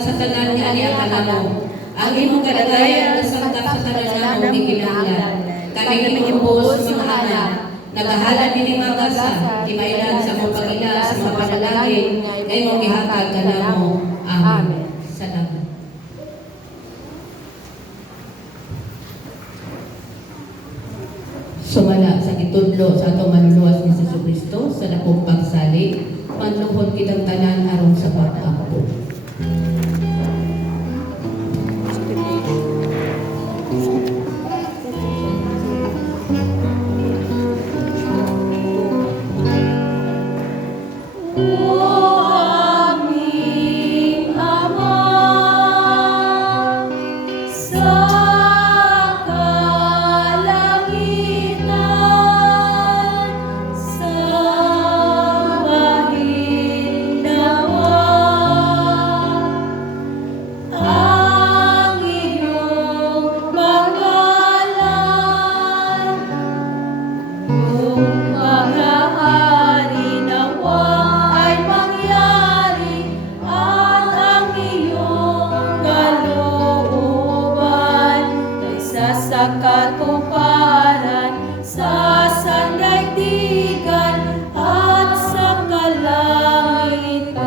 sa tanan nga ni akala mo. Ang imong kalagayan na sangkap sa tanan mo gikinahanglan. Kami gipubos sa mga anak. Nagahala din mga kasa, di mailan sa mga pagila sa mga panalangin, ay mong gihatag ka na mo. Amen. Salamat. Sumala sa gitudlo sa atong manluwas ni Jesucristo sa dakong pagsalig, manlungkot kitang tanan aron sa pag-apo. Sa katuparan, sa sandaigdigan at sa kalangitan.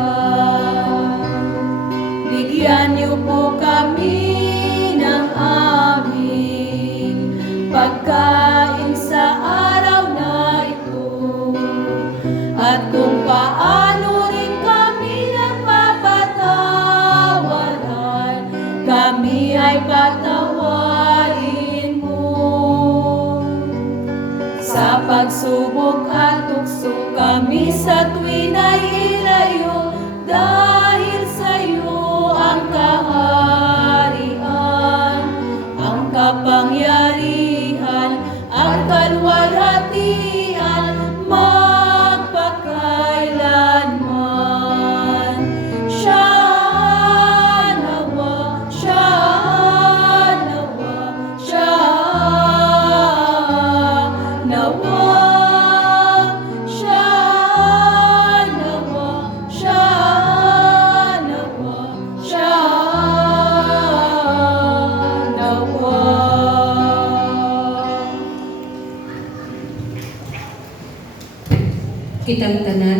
Bigyan niyo po kami ng aming pagkain sa araw na ito, at kung paano rin kami nagpapatawaran, kami ay patawarin mo. Sa pagsubok at tukso kami sa tuwin ay ilayo, dahil sa iyo ang kaharian, ang kapangyarihan, ang kalwalhatian, magpakailanman. Siya nawa, siya nawa, siya nawa, siya nawa, siya nawa, siya nawa. Kitang tanan